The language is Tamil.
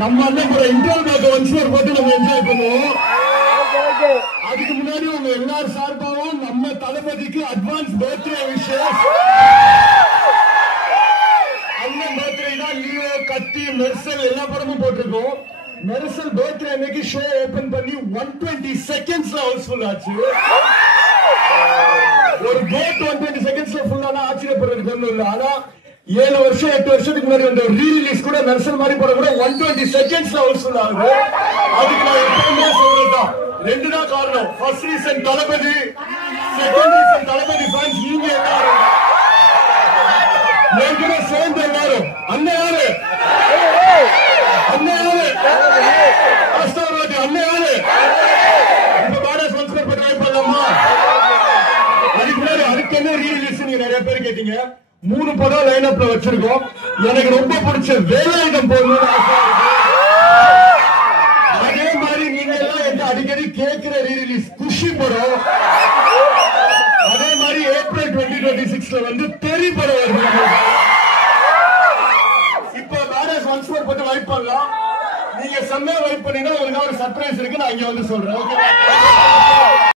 நம்ம அண்ணன் கூட இன்டர்வல் பேக் ஒன்ஸ் போட்டு நம்ம என்ஜாய் பண்ணுவோம். அதுக்கு முன்னாடி உங்க எல்லாரும் சார்பாகவும் நம்ம தளபதிக்கு அட்வான்ஸ் பர்த்டே விஷஸ். அண்ணன் பர்த்டே தான் லியோ, கத்தி, மெர்சல் எல்லா படமும் போட்டிருக்கோம். மெர்சல் பர்த்டே அன்னைக்கு ஷோ ஓபன் பண்ணி 120 செகண்ட்ஸ்ல ஹவுஸ்ஃபுல் ஆச்சு. ஒரு கோட் 120 செகண்ட்ஸ்ல ஃபுல்லான ஆச்சரியப்படுறதுக்கு ஒண்ணும் இல்ல. ஆனா 7 வருஷம் 8 வருஷத்துக்கு முன்னாடி வந்த ரீ ரிலீஸ் கூட மெர்சல் மாதிரி படம் கூட 120 செகண்ட்ஸ்ல ஹவுஸ்ஃபுல் ஆகுது. அதுக்கு நான் எப்பவுமே சொல்றதுதான், 2 தான் காரணம். ஃபர்ஸ்ட் ரீசன் தளபதி, செகண்ட் ரீசன் தளபதி ஃபேன்ஸ் நீங்க எல்லாரும். என்கிட்ட சேர்ந்து எல்லாரும் அண்ணன் யாரு, அண்ணன் யாரு, அஸ்தாவராஜ் அண்ணன் யாரு. இப்ப பாடாஸ் ஒன்ஸ் போட்டு ட்ரை பண்ணலாமா? அதுக்கு முன்னாடி அடுத்த என்ன ரீ ரிலீஸ் நீங்க நிறைய பேர் கேட்டீங்க. 3 படம் லைன் அப்ல வச்சிருக்கோம். எனக்கு ரொம்ப பிடிச்ச வேலாயுதம் போடணும்னு ஆசை இருக்கு. அதே மாதிரி நீங்க எல்லாம் என்கிட்ட அடிக்கடி கேட்கிற ரீ ரிலீஸ் குஷி படம். அதே மாதிரி ஏப்ரல் 2026ல வந்து தெரி படம் வருது. இப்ப பாடாஸ் ஒன்ஸ் போட்டு வெயிட் பண்ணலாம். நீங்க செம்மையா வெயிட் பண்ணீங்கன்னா உங்களுக்கு ஒரு சர்ப்ரைஸ் இருக்கு, நான் இங்க வந்து சொல்றேன். ஓகே.